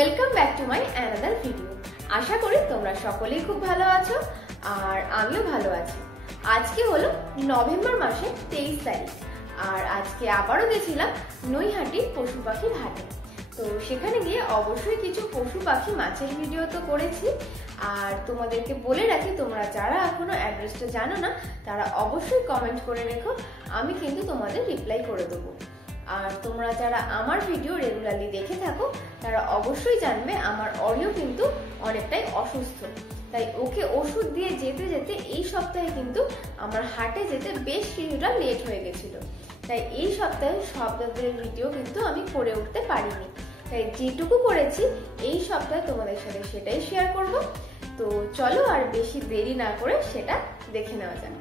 Welcome back to my another video. আশা করি তোমরা সকলেই খুব ভালো আছো আর আমিও ভালো আছি। আজকে হলো নভেম্বর মাসের 23 তারিখ আর আজকে আবারও গেছিলাম নৈহাটি পশু পাখির হাটে। তো সেখানে গিয়ে অবশ্যই কিছু পশু পাখি মাছের ভিডিও তো করেছি। আর তোমাদেরকে বলে রাখি, তোমরা যারা এখনো অ্যাড্রেসটা জানো না তারা অবশ্যই কমেন্ট করে রেখো, আমি কিন্তু তোমাদের রিপ্লাই করে দেবো। আর তোমরা যারা আমার ভিডিও রেগুলারলি দেখে থাকো তারা অবশ্যই জানবে আমার অডিও কিন্তু অনেকটাই অসুস্থ, তাই ওকে ওষুধ দিয়ে যেতে যেতে এই সপ্তাহে কিন্তু আমার হাটে যেতে বেশ কিছুটা লেট হয়ে গেছিল। তাই এই সপ্তাহে সপ্তাহের ভিডিও কিন্তু আমি করে উঠতে পারিনি, তাই যেটুকু করেছি এই সপ্তাহে তোমাদের সাথে সেটাই শেয়ার করব। তো চলো আর বেশি দেরি না করে সেটা দেখে নেওয়া যাক।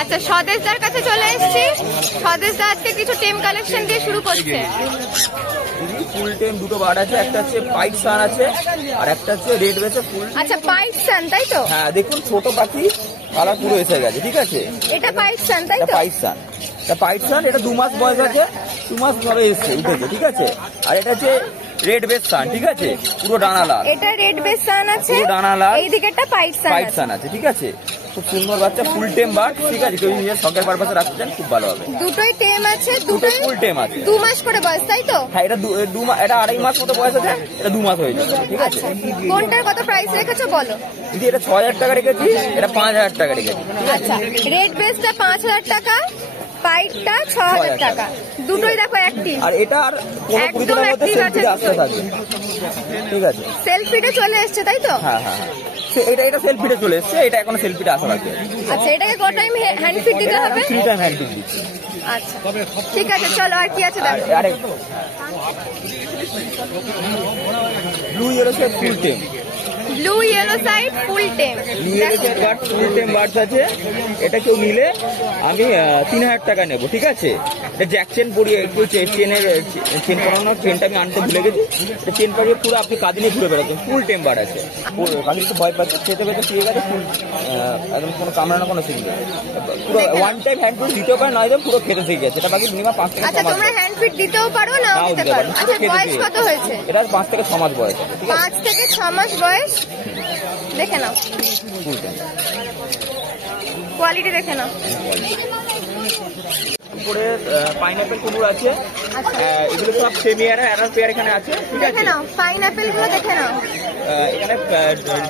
আচ্ছা, স্বদেশদার কাছে চলে এসেছি। স্বদেশদা আজকে কিছু টেম কালেকশন দিয়ে শুরু করছে। ফুল টেম দুটো বার্ড আছে, একটা হচ্ছে পাইট সান আছে আর একটা হচ্ছে রেড বেসে ফুল। আচ্ছা, পাইট সান তাই তো? হ্যাঁ, দেখুন ছোট পাখি কালার পুরো এসে গেছে, ঠিক আছে। এটা পাইট সান তাই তো? পাইট সান, এটা পাইট সান, এটা 2 মাস বয়স আছে, 2 মাস ধরে এসছে উঠেছে, ঠিক আছে। আর এটা হচ্ছে রেড বেস সান, ঠিক আছে, পুরো ডানা লাল। এটা রেড বেস সান আছে, পুরো ডানা লাল। এই দিকেটা পাইট সান আছে, ঠিক আছে। খুব সুন্দর বাচ্চা, ফুল টেম বার্ড, ঠিক আছে। কেউ নিজের শখের পারপাসে রাখতে চান খুব ভালো হবে। দুটোই টেম আছে, দুটোই ফুল টেম আছে। 2 মাস করে বয়স তাই তো? হ্যাঁ, এটা 2 মাস, এটা 2.5 মাস মতো বয়স আছে, এটা 2 মাস হয়ে যাবে, ঠিক আছে। কোনটার কত প্রাইস রেখেছো বলো? দিদি, এটা 6000 টাকা রেখেছি, এটা 5000 টাকা রেখেছি। আচ্ছা, রেড বেসটা 5000 টাকা, পাইটটা 6000 টাকা। দুটোই দেখো অ্যাক্টিভ। আর এটা আর 15-20 দিনের মধ্যে সেলফিতে আসতে থাকবে, ঠিক আছে। সেলফিতে চলে এসেছে তাই তো? হ্যাঁ, এটা সেলফিতে চলে এসেছে, এটা এখনো সেলফিতে আসা লাগবে। আচ্ছা, এটাকে কত টাইম হ্যান্ড ফিট দিতে হবে? 3 টাইম হ্যান্ড ফিট দিচ্ছি। আচ্ছা, ঠিক আছে, চলো আর কি আছে দেখো। আরে ব্লু ইয়েলো সেট ফুল টেম, ব্লু ইয়েলো সাইড ফুল টেম। ফুল টেম বার্ডস আছে। এটা কেউ নিলে আমি 3000 টাকা নেবো, ঠিক আছে। এটা জ্যাক চেন পরিয়ে, একটু চেন পরানো, চেনটা আমি আনতে ভুলে গেছি। এটা চেন পরিয়ে পুরো আপনি কাঁধে নিয়ে ঘুরে বেড়াচ্ছেন, ফুল টেম বার্ড আছে। পাখি একটু ভয় পাচ্ছে, খেতে পেতে শুয়ে গেছে, ফুল একদম কোনো কামড়ানো কোনো সিন নেই। পুরো ওয়ান টাইম হ্যান্ড ফিট দিতেও পারে, নয় পুরো খেতে শিখে গেছে। এটা পাখি মিনিমাম 5 থেকে 6 মাস। আচ্ছা, তোমরা হ্যান্ড ফিট দিতেও পারো, নাও দিতে পারো। আচ্ছা, বয়স কত হয়েছে? এটা 5 থেকে 6 মাস বয়স, 5 থেকে 6 মাস বয়স। দেখে নাও কোয়ালিটি, দেখে নাও। উপরে পাইনাপেল কুকুর আছে, এগুলো সব সেমি অ্যাডাল্ট পেয়ার এখানে আছে, ঠিক আছে। দেখে নাও পাইনাপেল গুলো, দেখে নাও। এখানে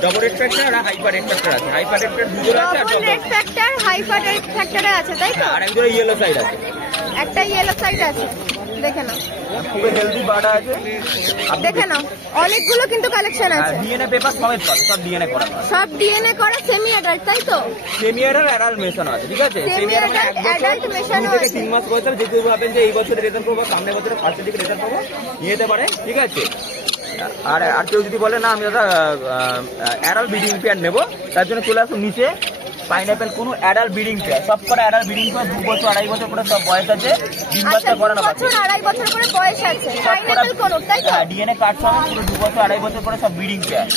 ডবল রেড ফ্যাক্টর আর হাইপার রেড ফ্যাক্টর আছে। হাইপার রেড ফ্যাক্টর দুটো আছে, আর double red factor hyper red ফ্যাক্টরে আছে তাই তো? আর একজন ইয়েলো সাইড আছে, একটা ইয়েলো সাইড আছে, দেখে নাও। খুবই হেলদি বার্ড আছে, দেখে নাও। অনেকগুলো কিন্তু কালেকশন আছে। ডিএনএ পেপার সমেত পাবে, সব ডিএনএ করা, সব ডিএনএ করা সেমি অ্যাডাল্ট তাই তো? সেমি অ্যাডাল্ট মেশানো আছে, ঠিক আছে। সেমি অ্যাডাল্ট মেশানো আছে। 3 মাস বয়স হবে। যে কেউ ভাবেন যে এই বছরে রেজাল্ট পাবো, সামনের বছরে ফার্স্টের দিকে রেজাল্ট পাবো, নিয়ে যেতে পারে, ঠিক আছে। আর কেউ যদি বলে না আমি দাদা অ্যাডাল্ট ব্রিডিং পেয়ার নেবো, তার জন্য চলে আসুন নিচে। পাইনাপেল কোনো অ্যাডাল্ট ব্রিডিং পেয়ার, সব করে অ্যাডাল্ট ব্রিডিং পেয়ার, 2 বছর 2.5 বছর করে সব বয়স আছে। ডিম বাচ্চা করানো আছে, 2 বছর 2.5 বছর করে বয়স আছে। পাইনাপেল কোন তাই তো? ডিএনএ কার্ড সহ পুরো 2 বছর 2.5 বছর করে সব ব্রিডিং পেয়ার।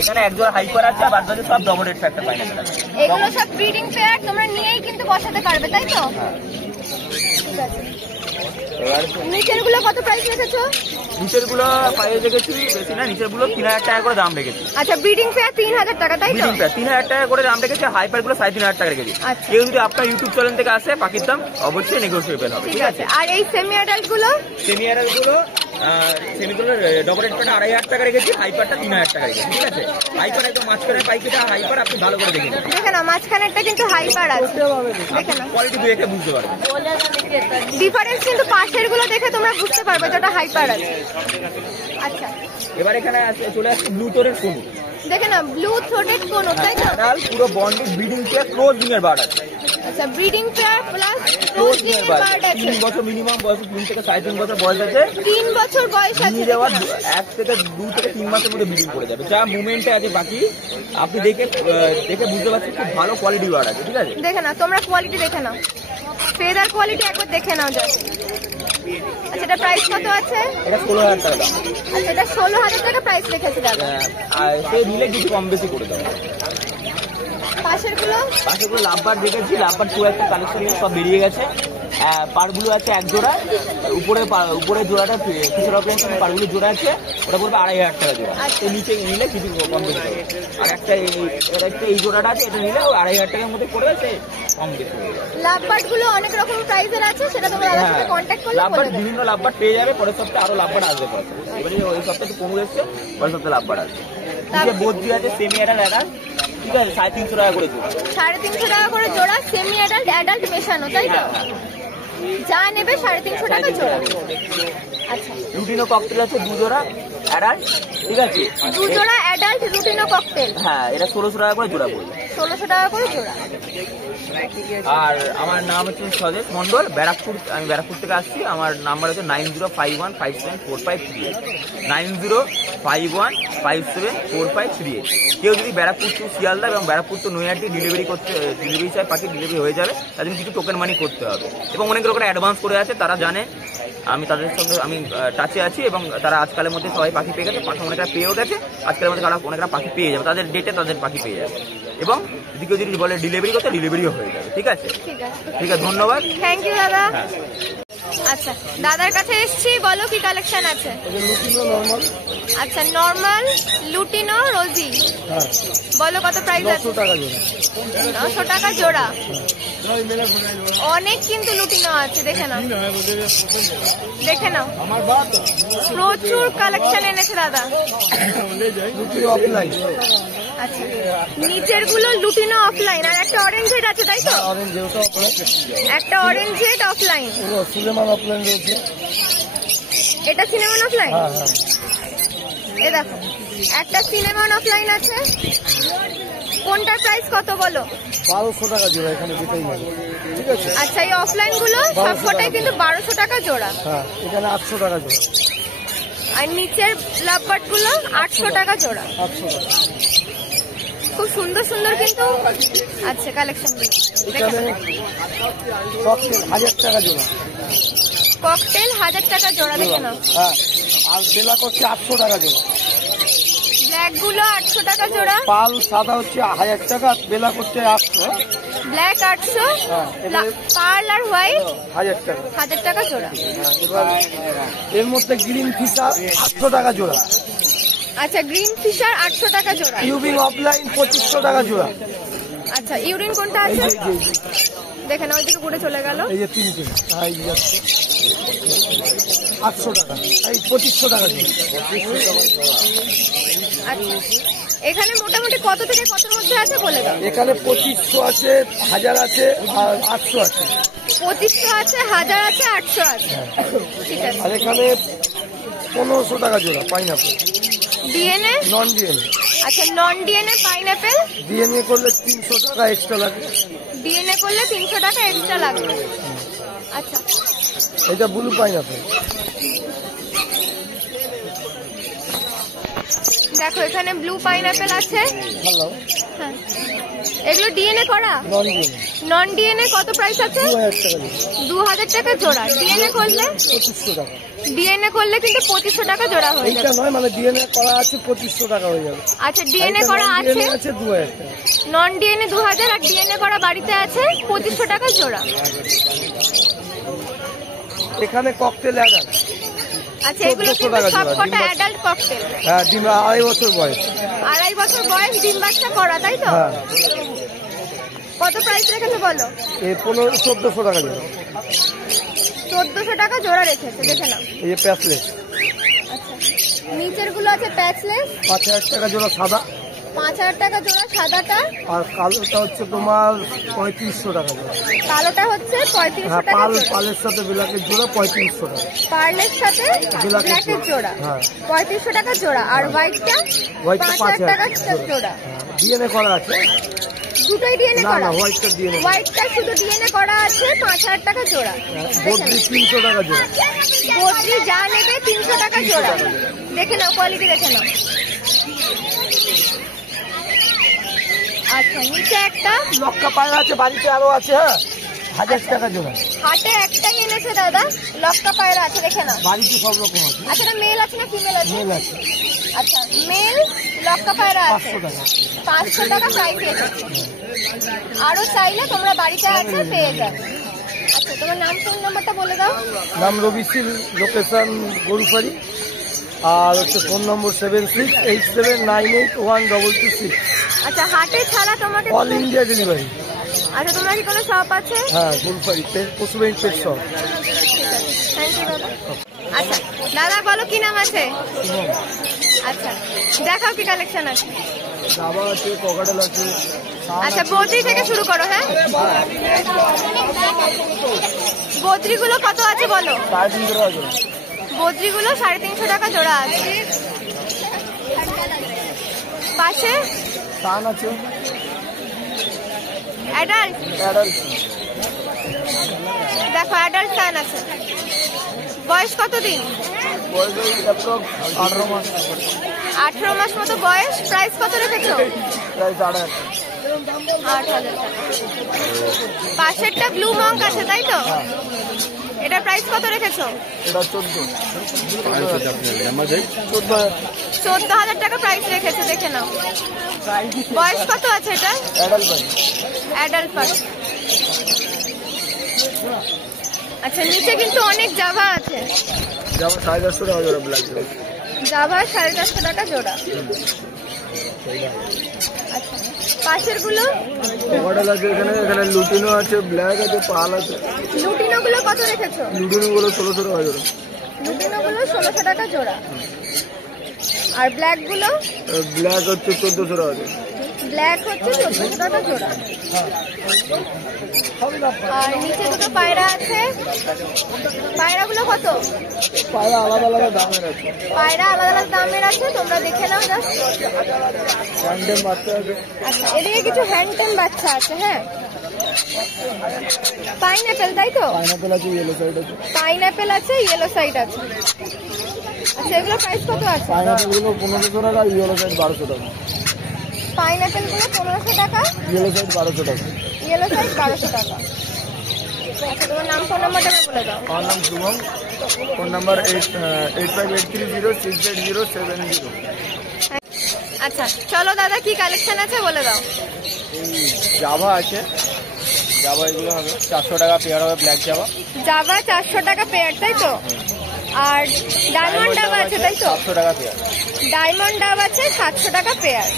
এখানে একজন হাইপার আছে, আর বাদ বাকি সব ডবল রেড ফ্যাক্টর পাইনাপেল আছে। এগুলো সব ব্রিডিং পেয়ার, তোমরা নিয়েই কিন্তু বসাতে পারবে তাই তো? ঠিক আছে। নিচের গুলো কত প্রাইস রেখেছো? নিচের গুলো প্রাইস রেখেছি বেশি না, নিচের গুলো 3000 টাকা করে দাম রেখেছি। আচ্ছা, ব্রিডিং পেয়ার 3000 টাকা তাই তো? ব্রিডিং পেয়ার 3000 টাকা করে দাম রেখেছি, হাইপার গুলো 3500 টাকা রেখেছি। কেউ যদি আপনার ইউটিউব চ্যানেল থেকে আসে, পাখির দাম অবশ্যই নেগোশিয়েবল হবে, ঠিক আছে। আর এই সেমি অ্যাডাল্ট গুলো? সেমি অ্যাডাল্ট গুলো ডবল রেড পেয়ারটা 2500 টাকা রেখেছি, হাইপারটা 3000 টাকা রেখেছি, ঠিক আছে। হাইপার একদম মাঝখানে পাইকিটা হাইপার, আপনি ভালো করে দেখে নেবেন। দেখে না, মাঝখানেরটা কিন্তু হাইপার আছে, দেখে না। কোয়ালিটি দেখে বুঝতে পারবেন ডিফারেন্স, কিন্তু পাশের গুলো দেখে তোমরা বুঝতে পারবে যেটা হাইপার আছে। আচ্ছা, এবার এখানে চলে আসছে ব্লু টোরের কোন, দেখে না, ব্লু থ্রোটেড কোন তাই তো? পুরো বন্ডিং ব্রিডিং পেয়ার, ক্লোজিং এর বার্ড আছে। আচ্ছা, ব্রিডিং পেয়ার প্লাস ক্লোজিং এর বার্ড আছে। 3 বছর মিনিমাম বয়স, 3 থেকে 3.5 বছর বয়স আছে। 3 বছর বয়স আছে। 1 থেকে 2 থেকে 3 মাসের মধ্যে ব্রিডিং করে যাবে। যা মুভমেন্টে আছে বাকি আপনি দেখে বুঝতে পারছেন, খুব ভালো কোয়ালিটি বার্ড আছে, ঠিক আছে। দেখে না, তোমরা কোয়ালিটি দেখে নাও, ফেদার কোয়ালিটি একবার দেখে নাও জাস্ট। আচ্ছা, এটা প্রাইস কত আছে? এটা 16000 টাকা দাম। আচ্ছা, এটা 16000 টাকা প্রাইস রেখেছি দাদা। আর সে নিলে কিছু কম বেশি করে দেবো। পাশের গুলো লাভবার দেখেছি, লাভবার পুরো একটা কালেকশন সব বেরিয়ে গেছে, পাড়গুলো আছে এক জোড়া, উপরে জোড়াটা কিছুটা পাড়গুলো জোড়া আছে, ওটা পড়বে 2500 টাকা জোড়া। তো নিচে নিলে কিছু কম বেশি হবে। আর একটা এই জোড়াটা আছে, এটা নিলে 2500 টাকার মধ্যে পড়বে, সে কম বেশি হয়ে যাবে। লাভবার্ড গুলো অনেক রকম প্রাইসের আছে, সেটা তোমরা দাদার সাথে কন্ট্যাক্ট করলে লাভবার্ড বিভিন্ন লাভবার্ড পেয়ে যাবে। পরের সপ্তাহে আরো লাভবার্ড আসবে। এবারে ওই সপ্তাহে কমে এসছে, পরের সপ্তাহে লাভবার্ড আসবে। বদ্রি আছে সেমি অ্যাডাল্ট, ঠিক আছে, 350 টাকা করে জোড়া। 350 টাকা করে জোড়া, সেমি অ্যাডাল্ট মেশানো, তাই তো? যা নেবে 350 টাকা জোড়া। আচ্ছা, লুটিনো ককটেল আছে 2 জোড়া অ্যাডাল্ট, ঠিক আছে, 2 জোড়া অ্যাডাল্ট লুটিনো ককটেল। হ্যাঁ, এটা 1600 টাকা করে জোড়া পড়বে। 1600 টাকা করে জোড়া। আর আমার নাম হচ্ছে স্বদেশ মন্ডল, ব্যারাকপুর। আমি ব্যারাকপুর থেকে আসছি। আমার নাম্বার হচ্ছে 9051574538, 9051574538। কেউ যদি ব্যারাকপুর টু শিয়ালদা এবং ব্যারাকপুর টু নৈহাটি ডেলিভারি চায়, পাখি ডেলিভারি হয়ে যাবে। তার জন্য কিছু টোকেন মানি করতে হবে এবং অনেক রকম অ্যাডভান্স করে আছে, তারা জানে। আমি তাদের সঙ্গে টাচে আছি এবং তারা আজকালের মধ্যে সবাই পাখি পেয়ে গেছে, পাখি অনেকটা পেয়েও গেছে। আজকালের মধ্যে তারা অনেকটা পাখি পেয়ে যাবে, তাদের ডেটে তাদের পাখি পেয়ে যাবে। এবং যদি কেউ যদি বলে ডেলিভারি করতে, ডেলিভারিও হয়ে যাবে। ঠিক আছে, ঠিক আছে, ধন্যবাদ, থ্যাংক ইউ দাদা। হ্যাঁ। আচ্ছা, দাদার কাছে এসেছি, বলো কি কালেকশন আছে? আচ্ছা, নরমাল লুটিনো রোজি, বলো কত প্রাইস আছে? 900 টাকা জোড়া। অনেক কিন্তু লুটিনো আছে, দেখে নাও, দেখে নাও, প্রচুর কালেকশন এনেছে দাদা। আচ্ছা, নিচের গুলো লুটিনো অফলাইন, আর একটা অরেঞ্জ হেড আছে, তাই তো? একটা অরেঞ্জ হেড অফলাইন, এটা সিনেমান অফলাইন। এ দেখো, একটা সিনেমান অফলাইন আছে। কোনটার প্রাইস কত বলো? 1200 টাকা জোড়া এখানে দুটোই হবে, ঠিক আছে। আচ্ছা, এই অফলাইন গুলো সবকটাই কিন্তু 1200 টাকা জোড়া। হ্যাঁ, এখানে 800 টাকা জোড়া। আর নিচের লাভবার্ড গুলো 800 টাকা জোড়া। 800 টাকা। খুব সুন্দর সুন্দর কিন্তু আছে কালেকশন। এখানে ককটেল 1000 টাকা জোড়া। ককটেল 1000 টাকা জোড়া, দেখে নাও। হ্যাঁ, আর বেলা করছে 800 টাকা জোড়া। ব্ল্যাক গুলো 800 টাকা জোড়া। পাল সাদা হচ্ছে 1000 টাকা, বেলা করছে 800। ব্ল্যাক 800, হ্যাঁ, পার্ল আর হোয়াইট 1000 টাকা। 1000 টাকা জোড়া। এবার এর মধ্যে গ্রিন ফিশার 800 টাকা জোড়া। আচ্ছা, গ্রিন ফিশার 800 টাকা জোড়া। টিউবিং অফলাইন 2500 টাকা জোড়া। আচ্ছা, ইউরিন কোনটা এই আছে? যে দেখেন, ওইদিকে ঘুরে চলে গেল। এই যে 3 পিস, এই যে 800 টাকা, এই 2500 টাকা জোড়া। আচ্ছা, এখানে মোটামুটি কত থেকে কতর মধ্যে আছে বলে দাও। এখানে 2500 আছে, 1000 আছে, আর 800 আছে। 2500 আছে, 1000 আছে, 800 আছে, ঠিক আছে। আর এখানে 1500 টাকা জোড়া পাইনাপেল। DNA, non DNA. আচ্ছা, নন ডিএনএ পাইনাপেল। ডিএনএ করলে 300 টাকা এক্সট্রা লাগে। ডিএনএ করলে 300 টাকা এক্সট্রা লাগবে। আচ্ছা, এটা ব্লু পাইনাপেল। দেখো, এখানে ব্লু পাইনাপেল আছে। হ্যালো, হ্যাঁ, এগুলো ডিএনএ করা। নন ডিএনএ নন ডিএনএ কত প্রাইস আছে? 2000 টাকা জোড়া। 2000 টাকা জোড়া। ডিএনএ করলে 2500 টাকা। ডিএনএ করলে কিন্তু 2500 টাকা জোড়া হয়ে এইটা যাবে। নয়, মানে ডিএনএ করা আছে 2500 টাকা হয়ে যাবে। আচ্ছা, ডিএনএ করা আছে, ডিএনএ আছে 2000 টাকা। নন ডিএনএ 2000, আর ডিএনএ করা বাড়িতে আছে 2500 টাকা জোড়া। এখানে ককটেল অ্যাডাল্ট। আচ্ছা, এগুলো 1400 কিন্তু টাকা জোড়া। সবকটা অ্যাডাল্ট ককটেল। হ্যাঁ, ডিম 2.5 বছর বয়স। 2.5 বছর বয়স, ডিম বাচ্চা করা, তাই তো? হ্যাঁ, কত প্রাইস রেখেছে বলো? এই 1400 টাকা জোড়া। 1400 টাকা জোড়া রেখেছে, দেখে নাও। এই যে প্যাসলেস আচ্ছা, নিচের গুলো আছে প্যাচলেস, 5000 টাকা জোড়া সাদা। 5000 টাকা জোড়া সাদাটা। আর কালোটা হচ্ছে তোমার 3500 টাকা জোড়া। কালোটা হচ্ছে 3500 হ্যাঁ, টাকা জোড়া। পালের সাথে ব্ল্যাকের জোড়া 3500 টাকা। পার্লের সাথে ব্ল্যাকের জোড়া হ্যাঁ। 3500 টাকা জোড়া। আর হোয়াইটটা হোয়াইটটা 5000 টাকা 5000 জোড়া। ডিএনএ করা আছে। দুটোই ডিএনএ না করা। না, হোয়াইটটা ডিএনএ। হোয়াইটটা শুধু ডিএনএ করা আছে 5000 টাকা জোড়া। বদ্রি 300 টাকা জোড়া। বদ্রি যা নেবে 300 টাকা জোড়া। দেখে নাও, কোয়ালিটি দেখে নাও। আচ্ছা, নিচে একটা লক্কা পায়রা আছে, বাড়িতে আরো আছে। হ্যাঁ, 1000 টাকা জোড়া। হাটে একটাই এনেছে দাদা, লক্কা পায়রা আছে, দেখে নাও। বাড়িতে সব রকম আছে। আচ্ছা, এটা মেল আছে না ফিমেল আছে? মেল আছে। আচ্ছা, মেল লক্কা পায়রা আছে 500 টাকা। 500 টাকা প্রাইস এসেছে। আরো চাইলে তোমরা বাড়িতে আছে পেয়ে যাবে। আচ্ছা, তো তোমার নাম ফোন নাম্বারটা বলে দাও। নাম রবিশীল, লোকেশন গরুফারি, আর হচ্ছে ফোন নম্বর 7687981226। আচ্ছা, হাটে ছাড়া তোমাকে অল ইন্ডিয়া ডেলিভারি। আচ্ছা, তোমার কি কোনো শপ আছে? হ্যাঁ, গরুফারি পশুবাহী পেট শপ। থ্যাংক ইউ দাদা। আচ্ছা দাদা বলো কি নাম আছে? আচ্ছা দেখাও কি কালেকশন আছে। জাভা আছে, ককাটেল আছে। আচ্ছা বদ্রি থেকে শুরু করো। হ্যাঁ, বদ্রিগুলো কত আছে বলো? 350 টাকা জোড়া। বদ্রিগুলো 350 টাকা জোড়া আছে। পাশে সান আছে, অ্যাডাল্ট, অ্যাডাল্ট। দেখো অ্যাডাল্ট সান আছে। বয়স কত দিন? বয়স 18 মাস। 18 মাস মতো বয়স। প্রাইস কত রেখেছো? প্রায় 8,500। 8,000 টাকা। পাশেরটা ব্লু মঙ্ক আছে তাই তো? এটা প্রাইস কত রেখেছো? এটা 14,000 টাকা প্রাইস রেখেছে, দেখে নাও। বয়স কত আছে এটা? অ্যাডাল্ট ভাই। অ্যাডাল্ট পাখি। আচ্ছা নিচে কিন্তু অনেক জাভা আছে। জাভা 450 টাকা জোড়া। ব্ল্যাক জাভা 450 টাকা জোড়া। আচ্ছা পাশের গুলো ককাটেল আছে, এখানে লুটিনো আছে, ব্ল্যাক আছে, পাল আছে। লুটিনো গুলো কত রেখেছো? লুটিনো গুলো 1600 টাকা জোড়া। লুটিনো গুলো 1600 টাকা জোড়া। আর ব্ল্যাক গুলো? ব্ল্যাক হচ্ছে 1400 টাকা জোড়া। ব্ল্যাক হচ্ছে 1400 টাকা জোড়া। আর নিচে দুটো পায়রা আছে। পায়রাগুলো কত? পায়রা আলাদা আলাদা দামের আছে। পায়রা আলাদা আলাদা দামের আছে, তোমরা দেখে নাও জাস্ট। হ্যান্ডেম বাচ্চা আছে। আচ্ছা এদিকে কিছু হ্যান্ডটেম বাচ্চা আছে। হ্যাঁ, পাইনঅ্যাপেল তাই তো? পাইনাপেল আছে, ইয়েলো সাইড আছে। পাইনঅ্যাপেল আছে, ইয়েলো সাইড আছে। আচ্ছা এগুলো প্রাইস কত আছে? পাইনাপেল গুলো 1500 টাকা, ইয়েলো সাইড 1200 টাকা। পাইনঅ্যাপেল গুলো 1500 টাকা, ইয়েলো সাইড 1200 টাকা। ইয়েলো সাইড 1200 টাকা। আচ্ছা তোমার নাম ফোন নাম্বারটা বলে দাও। আমার নাম শুভম, ফোন নাম্বার 8583068070। আচ্ছা চলো দাদা কি কালেকশন আছে বলে দাও। জাভা আছে, জাভা এগুলো হবে 400 টাকা পেয়ার হবে, ব্ল্যাক জাভা। জাভা 400 টাকা পেয়ার তাই তো? আর ডায়মন্ড ডাব আছে তাই তো? 700 টাকা পেয়ার। ডায়মন্ড ডাব আছে 700 টাকা পেয়ার।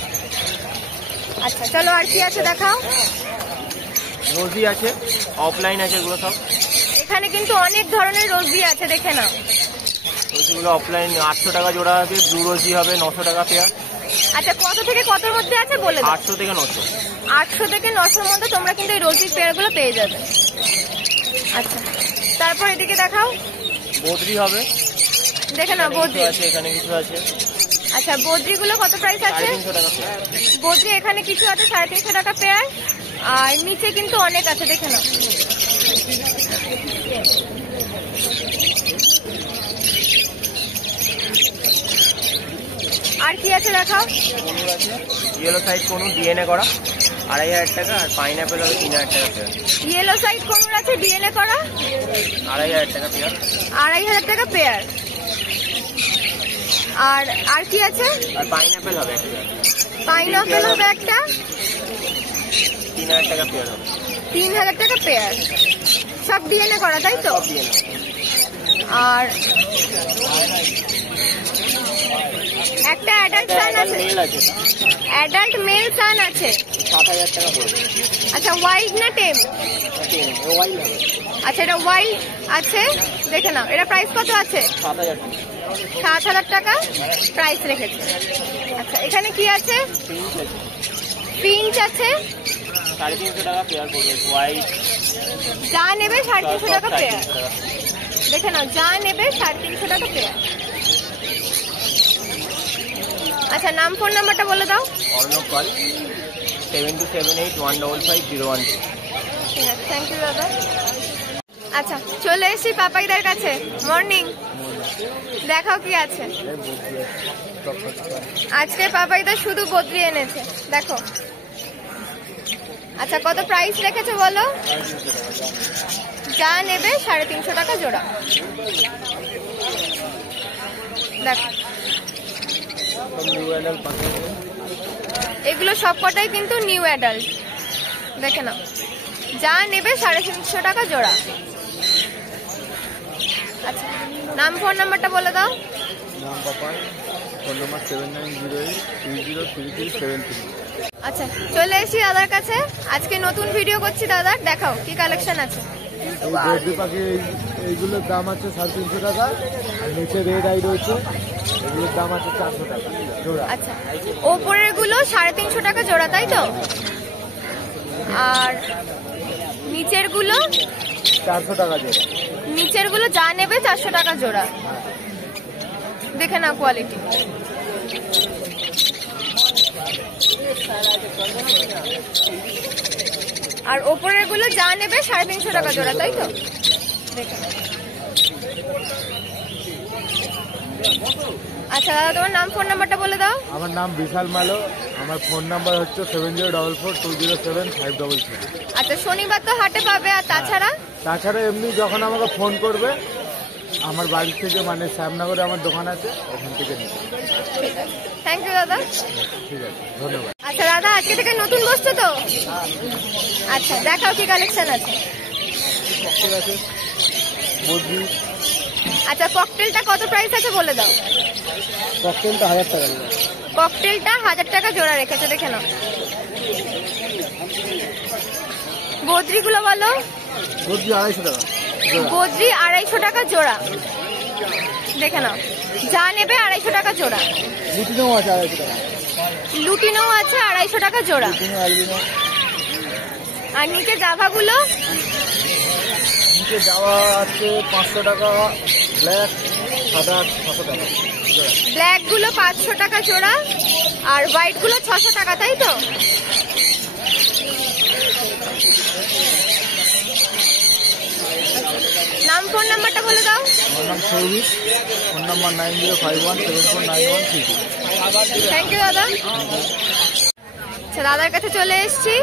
আচ্ছা চলো আর কি আছে দেখাও। রোজি আছে, অফলাইন আছে, এগুলো সব। এখানে কিন্তু অনেক ধরনের রোজি আছে, দেখে নাও। রোজিগুলো অফলাইন 800 টাকা জোড়া হবে, ব্লু রোজি হবে 900 টাকা পেয়ার। আচ্ছা কত থেকে কতর মধ্যে আছে বলে দাও। 800 থেকে 900। 800 থেকে 900 মধ্যে তোমরা কিন্তু এই রোজি পেয়ার গুলো পেয়ে যাবে। আচ্ছা তারপর এদিকে দেখাও। বদ্রি হবে, দেখে নাও বদ্রি আছে, এখানে কিছু আছে। আচ্ছা বদ্রি গুলো কত প্রাইস আছে? 350 টাকা পেয়ার। বদ্রি এখানে কিছু আছে 350 টাকা পেয়ার। আর নিচে কিন্তু অনেক আছে, দেখে নাও। আর কি আছে দেখাও। কনুর আছে, ইয়েলো সাইড কনুর, ডিএনএ করা 2500 টাকা। আর পাইনাপেল হবে 3000 টাকা পেয়ার। ইয়েলো সাইড কোনুর আছে, ডিএনএ করা 2500 টাকা পেয়ার। 2500 টাকা পেয়ার। আর আর কি আছে? আর পাইনাপেল হবে একটা, পাইনঅ্যাপেল হবে একটা, 3000 টাকা পেয়ার হবে। 3000 টাকা পেয়ার। সব ডিএনএ করা তাই তো? আর একটা অ্যাডাল্ট সান আছে, মেল আছে, অ্যাডাল্ট মেল সান আছে। 7000 টাকা পড়বে। আচ্ছা ওয়াইল্ড না টেম? ওয়াইল হবে। আচ্ছা এটা ওয়াইল্ড আছে, দেখে নাও। এটা প্রাইস কত আছে? 7000 টাকা। 7000 টাকা প্রাইস রেখেছে। আচ্ছা এখানে কি আছে? ফিঞ্চ আছে, 350 টাকা পেয়ার পড়বে। হোয়াইট যা নেবে 350 টাকা পেয়ার। দেখে নাও, যা নেবে 350 টাকা পেয়ার। আচ্ছা নাম ফোন নাম্বারটা বলে দাও। অর্ণব পাল, 7278155012। ঠিক আছে, থ্যাংক ইউ দাদা। আচ্ছা চলে এসেছি পাপাইদার কাছে। মর্নিং, দেখাও কি আছে। আজকে পাপাইদা শুধু বদ্রি এনেছে, দেখো। আচ্ছা কত প্রাইস রেখেছে বলো? যা নেবে 350 টাকা জোড়া। দেখো এগুলো সবকটাই কিন্তু নিউ অ্যাডাল্ট, দেখে নাও। যা নেবে 350 টাকা জোড়া। আচ্ছা, নাম ফোন নাম্বারটা বলে দাও। নাম পাপান, ফোন নাম্বার 7908303373। আচ্ছা, চলে এসেছি দাদার কাছে। আজকে নতুন ভিডিও করছি দাদা, দেখাও কি কালেকশন আছে। এই বদ্রি পাখি এইগুলোর দাম আছে 350 টাকা, আর নিচে রেড আই রয়েছে, এগুলোর দাম আছে 400 টাকা জোড়া। আচ্ছা, ওপরের গুলো 350 টাকা জোড়া, তাই তো? আর নিচের গুলো 400 টাকা জোড়া। নিচের গুলো যা নেবে 400 টাকা জোড়া। দেখে না কোয়ালিটি। আর ওপরের গুলো যা নেবে 350 টাকা জোড়া, তাই তো? দেখে নাও। আচ্ছা দাদা, তোমার নাম ফোন নাম্বারটা বলে দাও। আমার নাম বিশাল মালো, আমার ফোন নাম্বার হচ্ছে 7044207533। আচ্ছা, শনিবার তো হাটে পাবে, আর তাছাড়া এমনি যখন আমাকে ফোন করবে, আমার বাড়ি থেকে মানে শ্যামনগরে আমার দোকান আছে, ওখান থেকে নিতে। থ্যাংক ইউ দাদা। ঠিক আছে, ধন্যবাদ। আচ্ছা দাদা, আজকে থেকে নতুন বসছো তো? আচ্ছা, দেখাও কি কালেকশন আছে। ঠিক আছে, বদ্রি আচ্ছা, ককটেলটা কত প্রাইস আছে বলে দাও। ককটেলটা 1000 টাকা। ককটেলটা 1000 টাকা জোড়া রেখেছে, দেখে নাও। বদ্রিগুলো বলো। বদ্রি 250 টাকা। বদ্রি 250 টাকা জোড়া, দেখে নাও। যা নেবে 250 টাকা জোড়া। লুটিনো আছে 250 টাকা। লুটিনো আছে 250 টাকা জোড়া। Lutino albino. আর নিচে জাভাগুলো নিচে যাওয়া আছে 500 টাকা, ব্ল্যাক সাদা 600 টাকা। ব্ল্যাক গুলো 500 টাকা জোড়া, আর হোয়াইট গুলো 600 টাকা, তাই তো? নাম ফোন নাম্বারটা বলে দাও। আমার নাম Souvik, phone number 9051749132। Thank you দাদা। আচ্ছা, দাদার কাছে চলে এসেছি,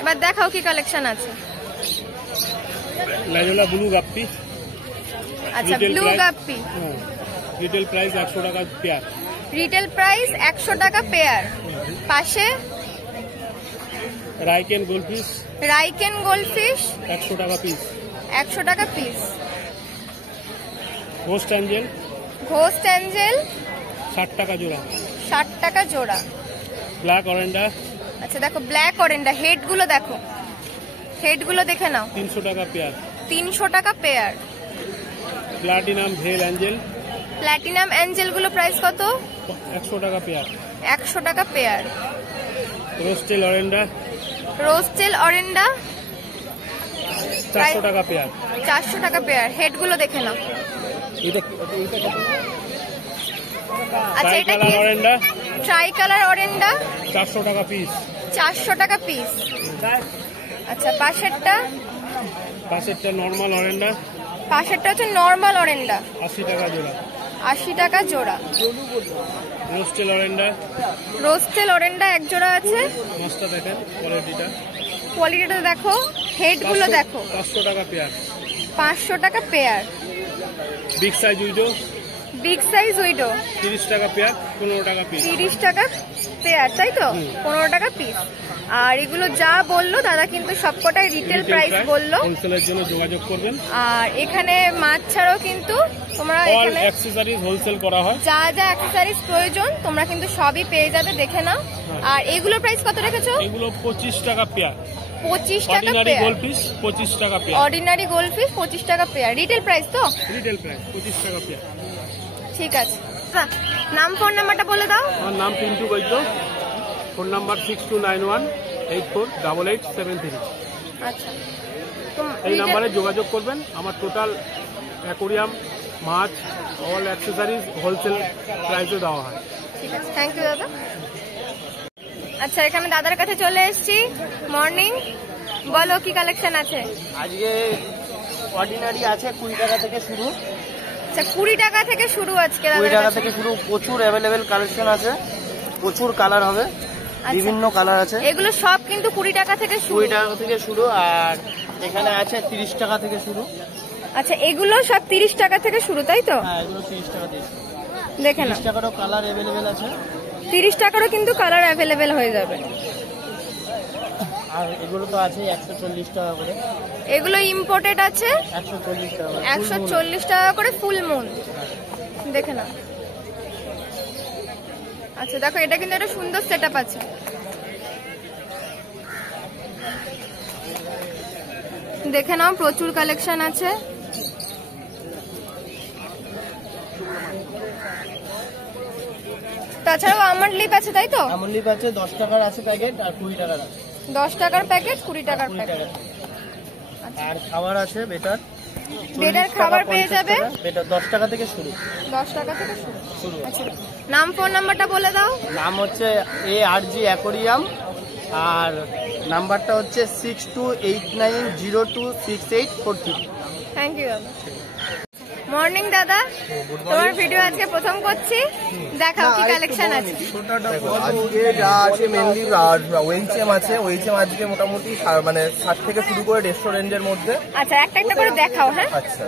এবার দেখাও কি কালেকশন আছে। লাইলোলা ব্লু গাপ্পি। আচ্ছা, Retail blue price? Guppy. Retail price 100 টাকা পেয়ার। রিটেল প্রাইস 100 টাকা পেয়ার। পাশে রাইকেন গোল্ডফিশ রাইকেন গোল্ডফিশ 100 টাকা পিস। 100 টাকা piece. Ghost Angel ghost Angel 60 টাকা জোড়া। 60 টাকা জোড়া। ব্ল্যাক অরেন্ডা আচ্ছা, দেখো ব্ল্যাক অরেন্ডা, হেড গুলো দেখো, হেড গুলো দেখে নাও। 300 টাকা পেয়ার। 300 টাকা পেয়ার। প্লাটিনাম ভেল অ্যাঞ্জেল প্ল্যাটিনাম অ্যাঞ্জেল গুলো প্রাইস কত? 100 টাকা পেয়ার। 100 টাকা পেয়ার। রোস্টেল অরেন্ডা রোস্টেল অরেন্ডা 400 টাকা পেয়ার। 400 টাকা পেয়ার। হেড গুলো দেখে নাও। আচ্ছা, এটা কি? ট্রাইকালার অরেন্ডা ট্রাই কালার অরেন্ডা 400 টাকা পিস। 400 টাকা পিস। আচ্ছা, পাশেরটা নর্মাল অরেন্ডা পাশেরটা হচ্ছে নর্মাল অরেন্ডা 80 টাকা জোড়া। 80 টাকা জোড়া। রোস্টেল অরেন্ডা রোস্টেল অরেন্ডা এক জোড়া আছে। মাছটা দেখেন কোয়ালিটিটা। কোয়ালিটিটা দেখো, হেড গুলো দেখো। 500 টাকা পেয়ার। 500 টাকা pair. Big size widow big size widow 30 টাকা পেয়ার, 15 টাকা পিস। 30 টাকা পেয়ার, তাই তো? 15 টাকা পিস। আর এগুলো যা বললো দাদা কিন্তু সবকটাই রিটেল প্রাইস বললো। হোলসেলের জন্য যোগাযোগ করবেন। আর এখানে মাছ ছাড়াও কিন্তু তোমরা অল এখানে অ্যাকসেসরিজ হোলসেল করা হয়। যা যা অ্যাক্সেসরিজ প্রয়োজন তোমরা কিন্তু সবই পেয়ে যাবে, দেখে নাও। আর এগুলোর প্রাইস কত রেখেছো? এগুলো 25 টাকা পেয়ার। 25 টাকা অর্ডিনারি পেয়ার। গোল্ডফিশ 25 টাকা পেয়ার। অর্ডিনারি গোল্ডফিশ 25 টাকা পেয়ার। রিটেল প্রাইস তো? রিটেল প্রাইস 25 টাকা পেয়ার। ঠিক আছে। নাম ফোন নাম্বারটা বলে দাও। আমার নাম পিন্টু বৈদ্য, ফোন নাম্বার 6291848873। আচ্ছা, এই নাম্বারে যোগাযোগ করবেন। আমার টোটাল অ্যাকোরিয়াম, মাছ, অল অ্যাক্সেসরিজ হোলসেল প্রাইসে দেওয়া হয়। ঠিক আছে, থ্যাংক ইউ দাদা। আচ্ছা, এখানে দাদার কাছে চলে এসেছি। মর্নিং, বলো কি কালেকশন আছে আজকে? অর্ডিনারি আছে 20 টাকা থেকে শুরু। আচ্ছা, 20 টাকা থেকে শুরু আজকে 20 দাদার টাকা কাছে। থেকে শুরু, প্রচুর অ্যাভেলেবেল কালেকশন আছে, প্রচুর কালার হবে, বিভিন্ন কালার আছে। এগুলো সব কিন্তু 20 টাকা থেকে শুরু। 20 টাকা থেকে শুরু, আর এখানে আছে 30 টাকা থেকে শুরু। আচ্ছা, এগুলো সব 30 টাকা থেকে শুরু, তাই তো? হ্যাঁ, এগুলো 30 টাকা থেকে শুরু। দেখে না, 30 টাকারও কালার অ্যাভেলেবেল আছে। 30 টাকারও কিন্তু কালার অ্যাভেলেবেল হয়ে যাবে। আর এগুলো তো আছে 140 টাকা করে। এগুলো ইম্পোর্টেড আছে 140 টাকা 140 টাকা করে ফুল মুন, দেখে না। আচ্ছা দেখো, এটা কিন্তু একটা সুন্দর সেটআপ আছে। দেখে নাও, প্রচুর কালেকশন আছে। তাছাড়াও আমন্ড লিপ আছে, তাই তো? আমন্ড লিপ আছে 10 টাকার আছে প্যাকেট, আর 20 টাকার আছে। 10 টাকার প্যাকেট, 20 টাকার 20 প্যাকেট। টাকা। আর খাবার আছে বেটার, বেটার খাবার পেয়ে যাবে। বেটার 10 টাকা থেকে শুরু। 10 টাকা থেকে শুরু। আচ্ছা, নাম ফোন নাম্বারটা বলে দাও। নাম হচ্ছে ARG অ্যাকোরিয়াম, আর নাম্বারটা হচ্ছে 6289026843। থ্যাংক ইউ দাদা। মর্নিং দাদা, তোমার ভিডিও আজকে প্রথম করছি, দেখাও কি কালেকশন আছে। আজকে যা আছে মেনলি ওয়েলচেম আছে। ওয়েলচেম আজকে মোটামুটি মানে 60 থেকে শুরু করে 150 রেঞ্জের মধ্যে। আচ্ছা, একটা একটা করে দেখাও। হ্যাঁ আচ্ছা,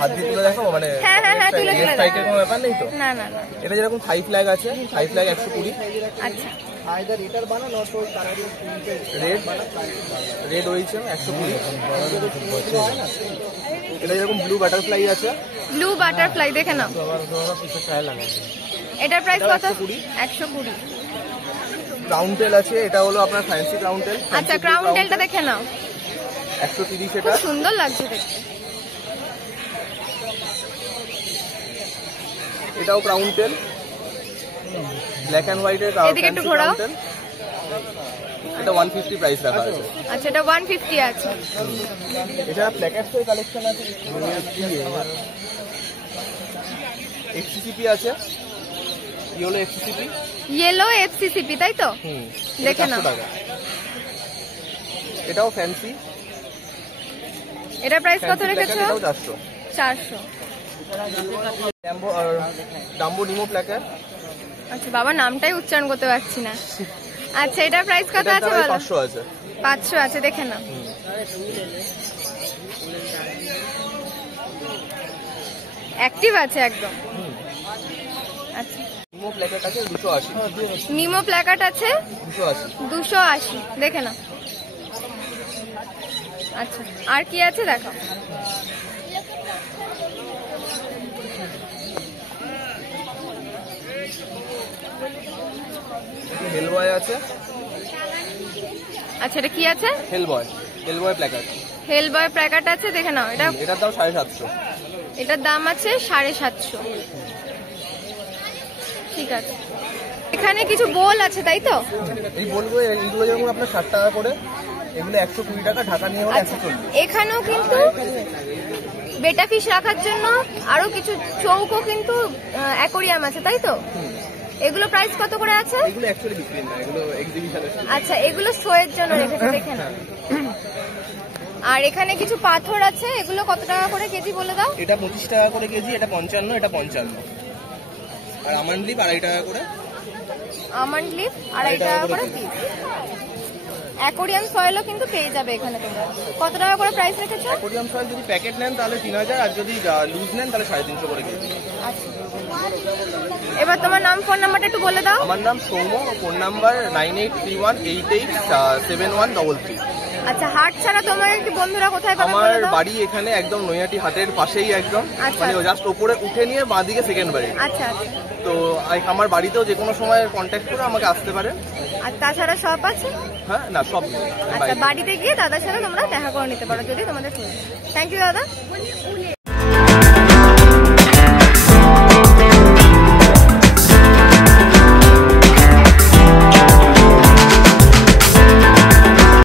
হাত দিয়ে তুলে দেখাবো মানে? হ্যাঁ হ্যাঁ হ্যাঁ, তুলে তুলে স্ট্রাইকের কোনো ব্যাপার নেই তো? না না না। এটা যেরকম 5 ফ্ল্যাগ আছে, 5 ফ্ল্যাগ 120। আচ্ছা, রেড ওয়েলচেম 120। এটা যেরকম ব্লু বাটারফ্লাই আছে, ব্লু বাটারফ্লাই দেখে নাও। এটার প্রাইস কত? 120। ক্রাউন টেল আছে, এটা হলো আপনার ফ্যান্সি ক্রাউন টেল। আচ্ছা, ক্রাউন টেলটা দেখে নাও, 130 খুব এটা। সুন্দর লাগছে দেখতে। এটাও crown tail, black and white এর এদিকে একটু ঘোরাও। এটা 150 প্রাইস রাখা আছে। আচ্ছা, এটা 150 আছে। এটা প্ল্যাকেটস এর কালেকশন আছে। এফসিসিপি আছে, ইয়েলো এফসিসিপি। ইয়েলো এফসিসিপি, তাই তো? দেখে নাও। 400 টাকা। এটাও ফ্যান্সি। এটার প্রাইস কত রেখেছো? এটাও 400। 400। Dumbo nemo plakat. আচ্ছা বাবা, নামটাই উচ্চারণ করতে পারছি না। আচ্ছা, এটার প্রাইস কত আছে বলো? 500 আছে। 500 আছে, দেখে নাও। অ্যাক্টিভ আছে একদম। আচ্ছা, নিমো প্ল্যাকেট আছে 280। নিমো প্ল্যাকার্ড আছে 280। 280, দেখে নাও। আচ্ছা, আর কি আছে দেখো। হেলবয় আছে। আচ্ছা, এটা কি আছে? হেলবয় প্ল্যাকেট। হেল বয় প্যাকেট আছে, দেখে নাও। এটা এটার দাম 750। এটার দাম আছে 750। ঠিক আছে। এখানে কিছু বোল আছে, তাই তো? এই বলবো এইগুলো যেমন আপনার 60 টাকা করে, এগুলো 120 টাকা, ঢাকা নিয়ে হলে আচ্ছা, 140। এখানেও কিন্তু বেটা ফিশ রাখার জন্য আরো কিছু চৌকো কিন্তু অ্যাকোরিয়াম আছে, তাই তো? এগুলো প্রাইস কত করে আছে? এগুলো অ্যাকচুয়ালি বিক্রি না, এগুলো এক্সিবিশনে। আচ্ছা, এগুলো শোয়ের জন্য রেখেছে, দেখে না। আর এখানে কিছু পাথর আছে, এগুলো কত টাকা করে কেজি বলে দাও। এটা 25 টাকা করে কেজি, এটা 55, এটা 55। আর আমন্ড লিপ 2.5 টাকা করে। আমন্ড লিফ 2.5 টাকা করে পিস। অ্যাকোরিয়াম সয়েলও কিন্তু পেয়ে যাবে এখানে তোমরা। কত টাকা করে প্রাইস রেখেছো? অ্যাকোরিয়াম সয়েল যদি প্যাকেট নেন তাহলে 3000, আর যদি লুজ নেন তাহলে 350 করে কেজি। আচ্ছা, এবার তোমার নাম ফোন নাম্বারটা একটু বলে দাও। আমার নাম সৌম্য, ফোন নাম্বার 9831887133। আচ্ছা, হাট ছাড়া তোমার কি বন্ধুরা কোথায় পাবে আমার বলে দাও। বাড়ি এখানে একদম নৈহাটি হাটের পাশেই একদম, আচ্ছা। মানে জাস্ট উপরে উঠে নিয়ে বাঁদিকে সেকেন্ড বাড়ি। আচ্ছা আচ্ছা। তো আমার বাড়িতেও যে কোনো সময় কন্ট্যাক্ট করে আমাকে আসতে পারে। আর তাছাড়া শপ আছে? হ্যাঁ, না সব নেই। আচ্ছা, বাড়িতে গিয়ে দাদার সাথে তোমরা দেখা করে নিতে পারো যদি তোমাদের। থ্যাংক ইউ দাদা।